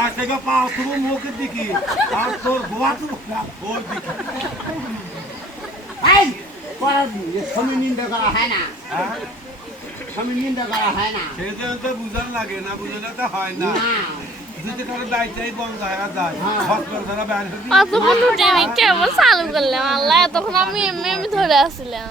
আজ থেকে পাও তুমি মুখের দিকে আর তোর গোয়া তো ওর দিকে। স্বামী নিন্দা করা হয় না। হ্যাঁ? স্বামী নিন্দা করা হয় না। সেজন্য তো বুঝান লাগে না বুঝলে তো হয় না। না। যায় হ্যাঁ। হয়ে। চালু করলাম আল্লাহ তখন আমি এমনি এমনি ধরে আসছিলাম।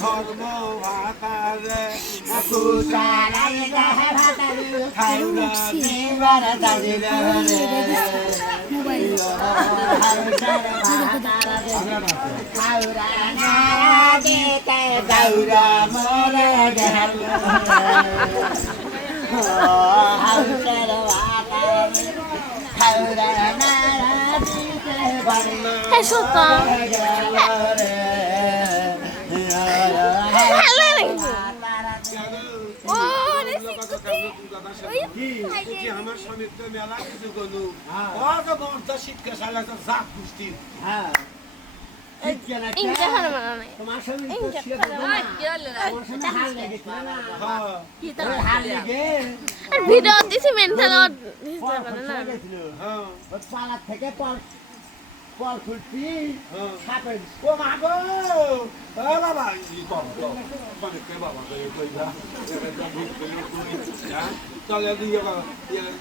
ধর্ম ভাতারে হ্যাঁ সত্য কি? যে আমার স্বামী তো মেলা কিছু গনু। কত তো শিক্ষা তো জাত পুষ্টি না হ্যাঁ। ভিডিও দিছি হ্যাঁ। ওই পালার থেকে ফুটছি হ্যাঁ। সাপের ও মা গো! ও বাবা ই কম তো মানে কে বাবা কে কই যা তাহলে ইয়ে কর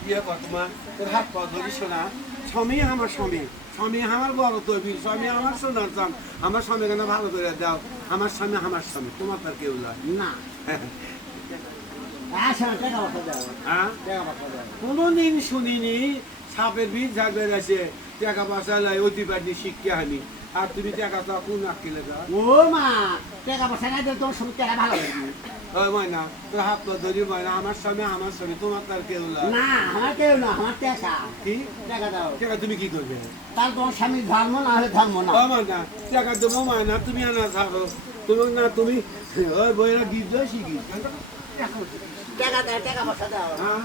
ইয়ে কর তোমার। তোর হাত পা ধরিস না। স্বামী আমার স্বামী। স্বামী আমার বড় তৈরি। স্বামী আমার সোনার চান আমার স্বামী কেন ভালো করে দাও। আমার স্বামী আমার স্বামী। তোমার তার কেউ না। যাও। হ্যাঁ? কোনোদিন শুনিনি সাপের বীজ ঝাগড়ে আছে টাকা পয়সা লাই অতিবাদী শিক্ষা হানি আর তুমি টাকা তো কোন দাও? ও মা টাকা পয়সা নাই দিলে তোর সঙ্গে টাকা ভালো লাগবে ময়না তোর হাত পা ধরি ময়না আমার স্বামী আমার স্বামী তোমার তার কেউ না আমার কেউ না আমার টাকা। কি? টাকা দাও। টাকা তুমি কি করবে? তার তোমার স্বামী ধর্ম না হলে ধর্ম না। ও ময়না টাকা দেবো ময়না তুমি আনা থাকো তুমি না তুমি ওই বইরা গীত শিখি টাকা দাও টাকা পয়সা দাও। হ্যাঁ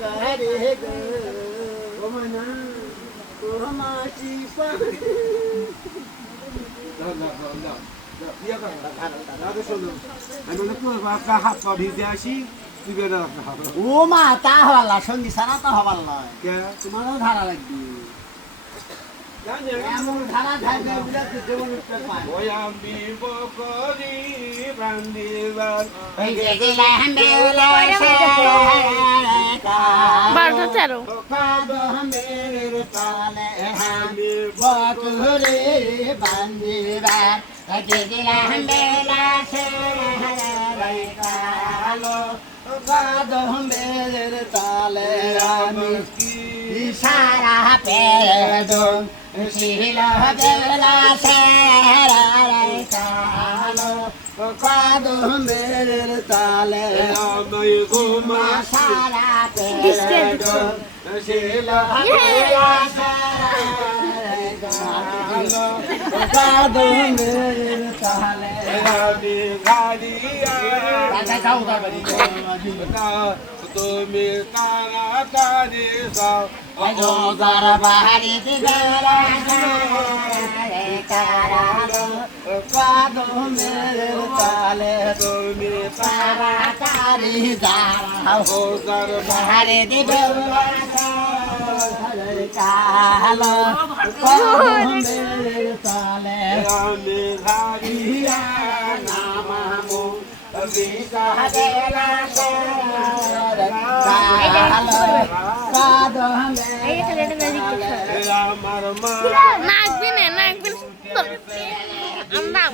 করে গো ও তোমাছি মা তা না সন্ধি সারা তো হবার নয় তোমারও ধারা লাগবে জানি এমন ধারা থাকবে বিরাট তেরো তালে আমি ইশারা কালো কাদমের তালে ঘুমা সারা কাদমের তালে যাও তাড়াতাড়ি তুমি তাড়াতাড়ি যাও। অযোধ্যার বাহারি তুমি তাড়াতাড়ি যাও। তাড়াতাড়ি বাহারি দিবেলা কালো কাদমের তালে আমি গাড়িয়া নামামু বিকা কাদেলা কালো কাদমের তালে আমার মা নাকবি না নাকবি আমরা